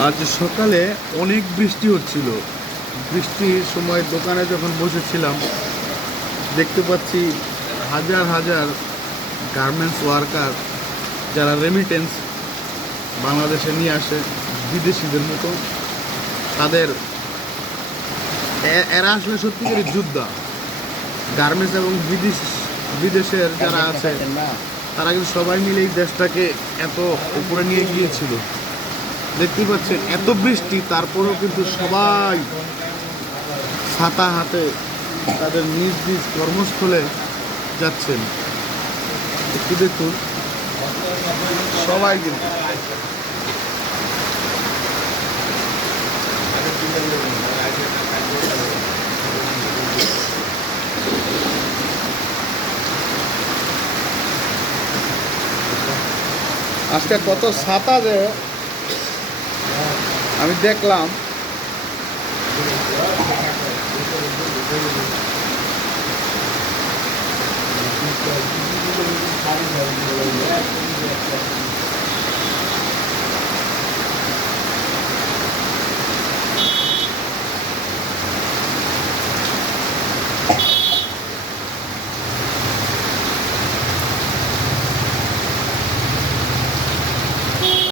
আজ সকালে অনেক বৃষ্টি হচ্ছিল। বৃষ্টির সময় দোকানে যখন বসেছিলাম দেখতে পাচ্ছি হাজার হাজার গার্মেন্টস ওয়ার্কার যারা রেমিটেন্স বাংলাদেশে নিয়ে আসে বিদেশিদের মতো, তাদের এরা আসলে সত্যিকারের যোদ্ধা। গার্মেন্টস এবং বিদেশের যারা আছে তারা কিন্তু সবাই মিলে এই দেশটাকে এত উপরে নিয়ে গিয়েছিল। দেখতেই পাচ্ছেন এত বৃষ্টি, তারপরেও কিন্তু সবাই ছাতা হাতে তাদের নিজ নিজ কর্মস্থলে যাচ্ছেন। একটু দেখুন, সবাই কিন্তু আজকে কত ছাতা যে আমি দেখলাম।